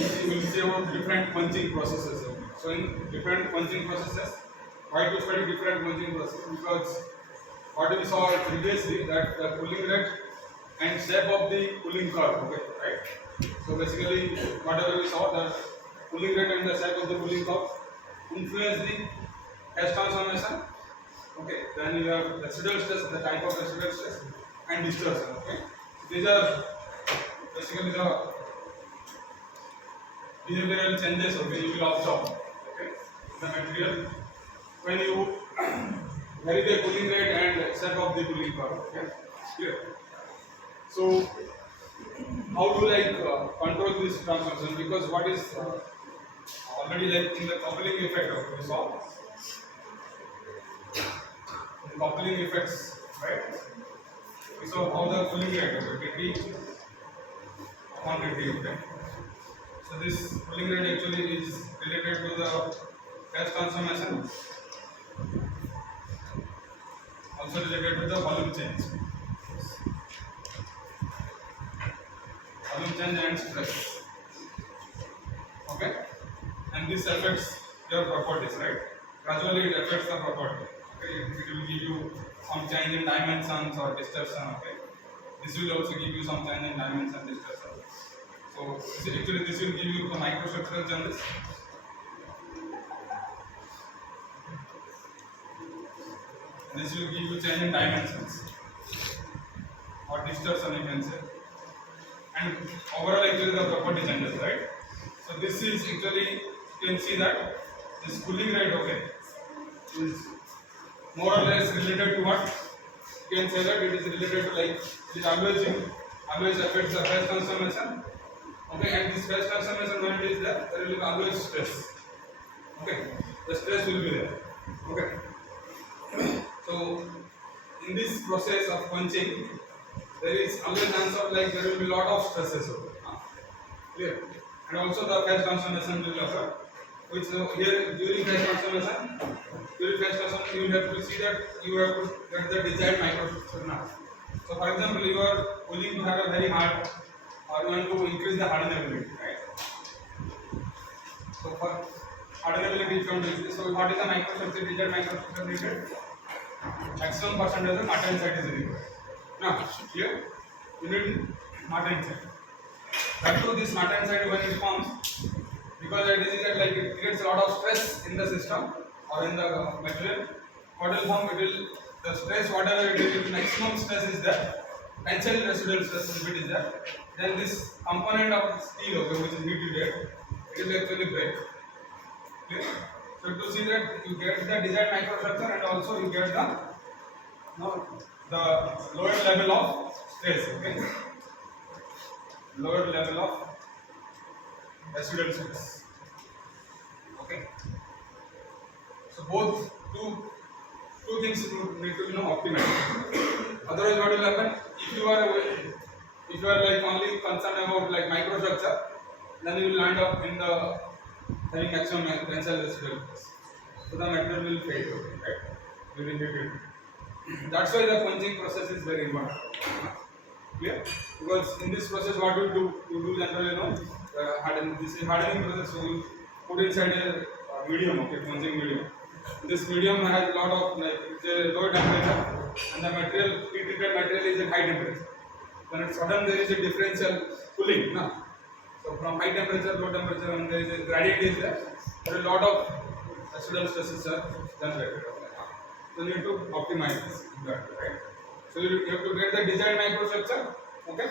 we will see about different quenching processes. Okay. So in different quenching processes, why to study different quenching processes? Because what we saw previously, that the cooling rate and shape of the cooling curve. Okay, right? So basically, whatever we saw, the cooling rate and the shape of the cooling curve influence the phase transformation. Okay, then you have residual stress, the type of residual stress, and distortion. Okay, these are basically the behavioral changes. Okay, you will observe. Okay, the material when you vary the cooling rate and shape of the cooling curve. Okay, clear. So how to control this transformation? Because what is already like in the coupling effect. Okay, we saw the coupling effects, right? We saw how the cooling rate, okay, T upon T, okay. So this cooling rate actually is related to the phase transformation, also related to the volume change and stress. Okay, and this affects your properties, right? Gradually it affects the property. Okay, it will give you some change in dimensions or distortion. Okay, this will also give you some change in dimensions and distortion. So actually this will give you the microstructural changes. This will give you change in dimensions or distortion, you can say. And overall actually the property changes, right? So this is actually, you can see that this cooling rate, okay, is more or less related to what? You can say that it is related to it is always affects the phase transformation. Okay, and this phase transformation when it is there will be always stress. Okay, the stress will be there. Okay. So in this process of quenching, there is always answer there will be lot of stresses. Clear? And also the phase transformation will occur. Which here during phase transformation, you will have to see that you have to get the desired microstructure now. So for example, you are willing to have a very hard, or you want to increase the hardenability, right? So for hardenability, if you want to increase, so what is the microstructure, desired microstructure needed? Maximum percentage of martensite is required. Now here you need martensite. But to this martensite when it forms, because it is that it creates a lot of stress in the system or in the material, what will form? The stress, whatever it is, maximum stress is there, tensile residual stress if it is there, then this component of steel, okay, which is heat treated, it will actually break. Okay? So to see that you get the desired microstructure and also you get the lower level of stress, okay, lower level of residual stress. Okay. So both two things you need to optimize. Otherwise, what will happen if you are only concerned about microstructure, then you will land up in the having maximum tensile residual stress. So the material will fade, right? During the treatment. That's why the quenching process is very important. Clear? Because in this process, what you do generally, this is hardening process. So you put inside a medium, okay, quenching medium. This medium has a lot of it's a low temperature, and the material, heat-treated material, is at high temperature. When it's sudden, there is a differential cooling, no? So from high temperature, low temperature, when there is a gradient is there is a lot of residual stresses are generated. So you need to optimize this, right? So you have to get the desired microstructure, okay,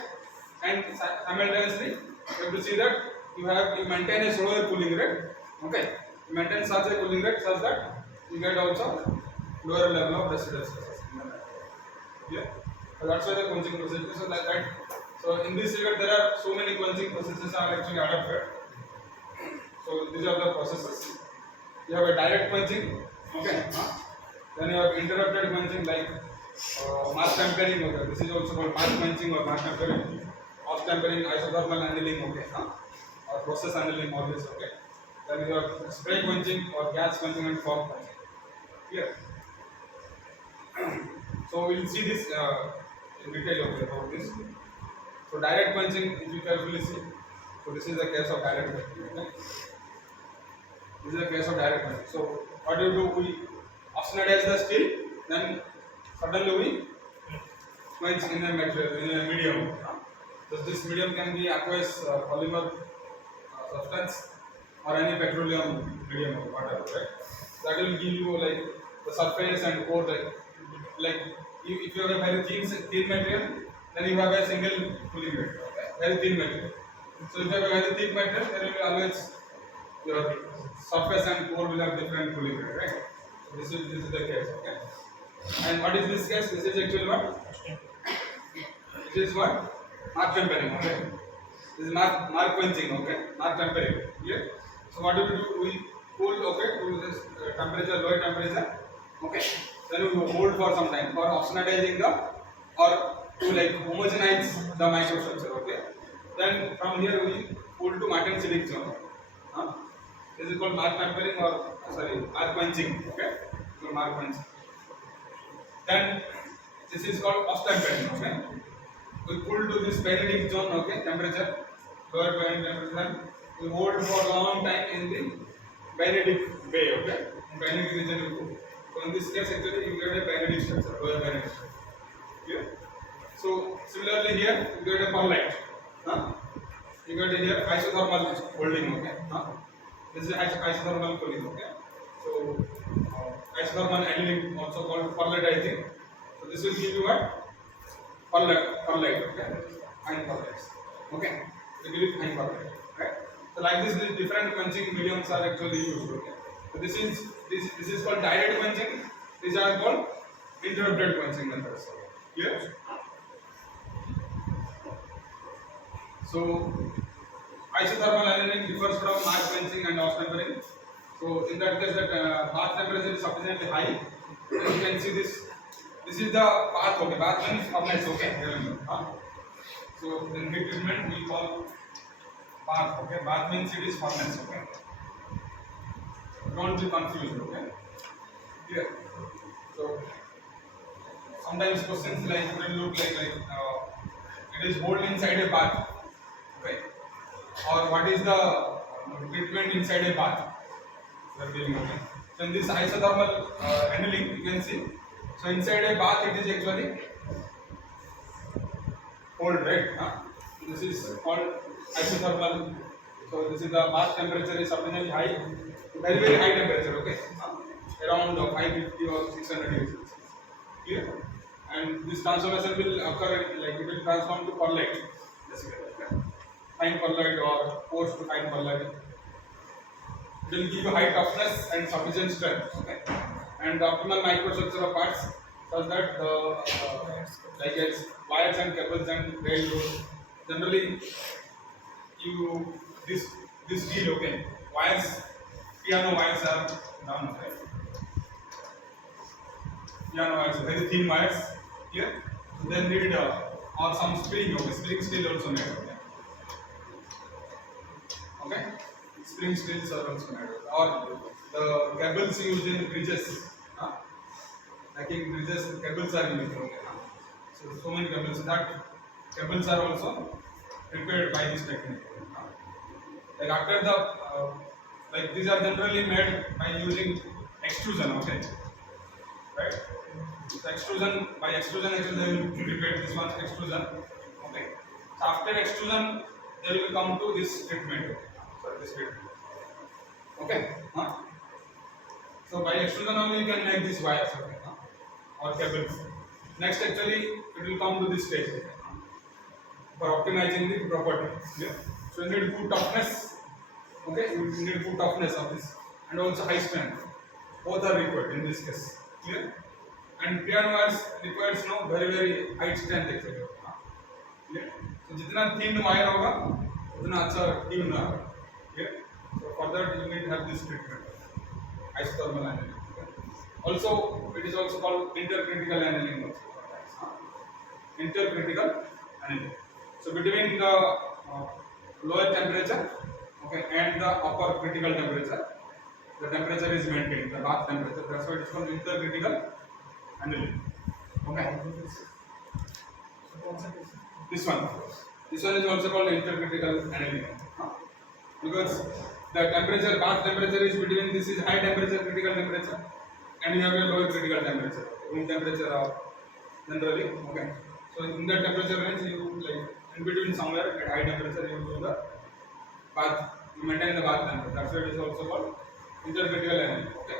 and simultaneously you have to see that you maintain a slower cooling rate, okay. You maintain such a cooling rate such that you get also lower level of residual stresses. Yeah, so that's why the quenching process is so like that. So in this regard, there are so many quenching processes are actually adapted. So these are the processes. You have a direct quenching, okay. Then you have interrupted quenching mass tempering, okay. This is also called mass quenching or mass tempering. Off tempering, isothermal handling, okay, or process handling, all this, okay. Then you have spray quenching or gas quenching and fog quenching. Clear? So we will see this in detail, okay, about this. So direct quenching, if you carefully see, So this is the case of direct melting. Okay? This is the case of direct melting. So what do? We oxidize the steel, then suddenly we quench in a material, in a medium. So this medium can be aqueous polymer substance or any petroleum medium or whatever, right? That will give you like the surface and core, like if you have a very thin material, then you have a single cooling rate, okay? Very thin material. So if you have a very thick material, then you will always your surface and core will have different cooling rate, right? So this is the case, okay? And what is this case? This is actually what? This is what? Mark tempering, okay? This is mark quenching, okay? Mark tempering. Yeah. So what do? We cool, okay, to this temperature, lower temperature, okay? Then we hold for some time for oxidizing the or to like homogenize the microstructure, okay? Then from here we cool to matte acidic zone. This is called mark tempering or mark quenching, okay? So mark quenching. Then this is called off tempering, okay? We cool to this Behera zone, okay, temperature, lower Behera temperature. We hold for a long time in the Behera bay, okay? In Behera region we cool. So in this case, actually, you get a Behera structure, lower Behera structure. Clear? So similarly here, you get a perlite. You get here isothermal holding, okay? This is isothermal cooling, okay? So isothermal annealing, also called perlitizing. So this will give you what? Perlite, okay? Fine perlites, okay? They give you fine perlite, right? So like this, these different quenching mediums are actually used, okay? So this is called direct quenching. These are called interrupted quenching methods. Clear? So isothermal annealing differs from mark quenching and off tempering. So in that case, that bath temperature is sufficiently high. Then you can see this. This is the bath. Okay, bath means furnace. Okay. So in heat treatment we call bath. Okay, bath means it is furnace. Okay. Don't be confused. Okay. Here. So sometimes questions like will look like it is hold inside a bath. Okay. Or what is the treatment inside a bath? Okay. So in this isothermal annealing, you can see. So inside a bath, it is actually cold, right? This is called isothermal. So this is the bath temperature is sufficiently high, very high temperature. Okay, around 550 or 600 degrees Celsius. Clear? And this transformation will occur like it will transform to perlite, basically. Okay? Fine perlite or coarse to fine perlite. It will give you high toughness and sufficient strength. Okay, and the optimal microstructure of parts such that like it's wires and cables and railroads. Generally, you this deal, okay. Wires, piano wires are done, right? Piano wires, very thin wires here. Then need or some spring, okay. Spring steel also made, okay. Okay, spring steels are also made, or the cables used in bridges. I think bridges cables are used, okay. So many cables. That cables are also prepared by this technique. Like after the like these are generally made by using extrusion, okay, right? So extrusion, by extrusion actually they will prepare this one extrusion, okay. So after extrusion they will come to this treatment, okay. Sorry, this treatment, okay. So by extrusion only you can make these wires, okay, or cables. Next actually it will come to this stage, okay, for optimizing the property. Yeah. So you need good toughness, okay, you need good toughness of this and also high strength. Both are required in this case. Clear? And piano wires requires very high strength actually. Clear? So जितना thin wire होगा उतना अच्छा tune होगा. Clear? So for that you need to have this treatment, isothermal annealing. Also, it is also called intercritical annealing also. Intercritical annealing. So between the lower temperature, okay, and the upper critical temperature, the temperature is maintained, the bath temperature. That's why it is called intercritical annealing. Okay. This one is also called intercritical annealing. because the temperature, bath temperature is between, this is high temperature, critical temperature, and you have a lower critical temperature, room temperature or generally. Okay, so in that temperature range, you like in between somewhere at high temperature, you do the bath, you maintain the bath temperature. That's why it is also called intercritical energy. Okay,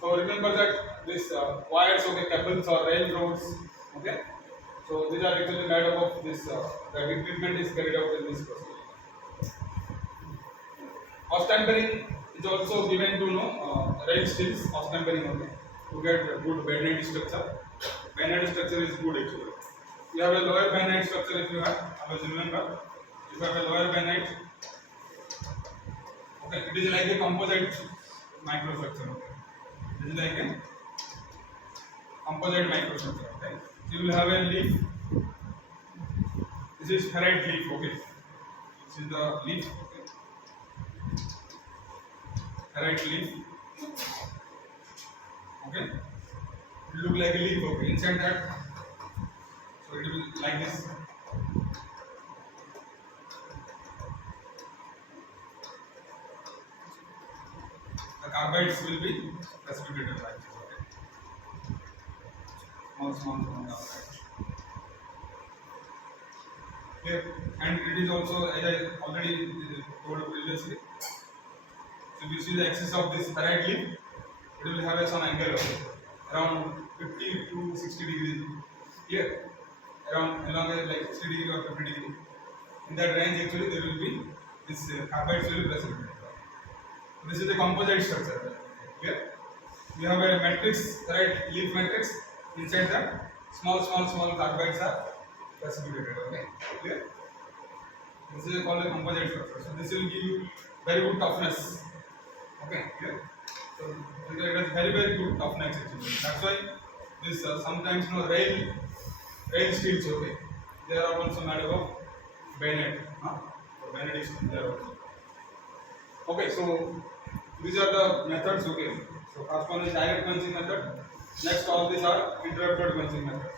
so remember that this wires, okay, cables or railroads. Okay, so these are actually made up of this. The treatment is carried out in this process. Off-tampering is also given to know rail steels. Off-tampering, okay, to get a good bayonet structure. Bayonet structure is good actually. You have a lower bayonet structure if you have. Always remember, if you have a lower bayonet, okay, it is like a composite microstructure. Okay, it is like a composite microstructure. Okay, so you will have a leaf. This is ferrite leaf. Okay, this is the leaf. Okay, ferrite leaf. Okay, it look like a leaf. Okay, inside that, so it will like this. The carbides will be precipitated like this. Okay, small carbides. Here, and it is also, as I already told previously. So if you see the axis of this ferrite leaf, it will have some angle of around 50 to 60 degrees. Here, along like 60 degree or 50 degree. In that range, actually, there will be this carbides will be precipitated. This is the composite structure. Here, we have a matrix, right? Leaf matrix. Inside that, small carbides are precipitated. Okay, clear? This is called a composite structure. So this will give you very good toughness. Okay, clear? So it has very good toughness actually. That's why this sometimes rail steels. Okay, they are also made of bayonet. So bayonet is there also. Okay, so these are the methods. Okay, so first one is direct quenching method. Next, all these are interrupted quenching methods.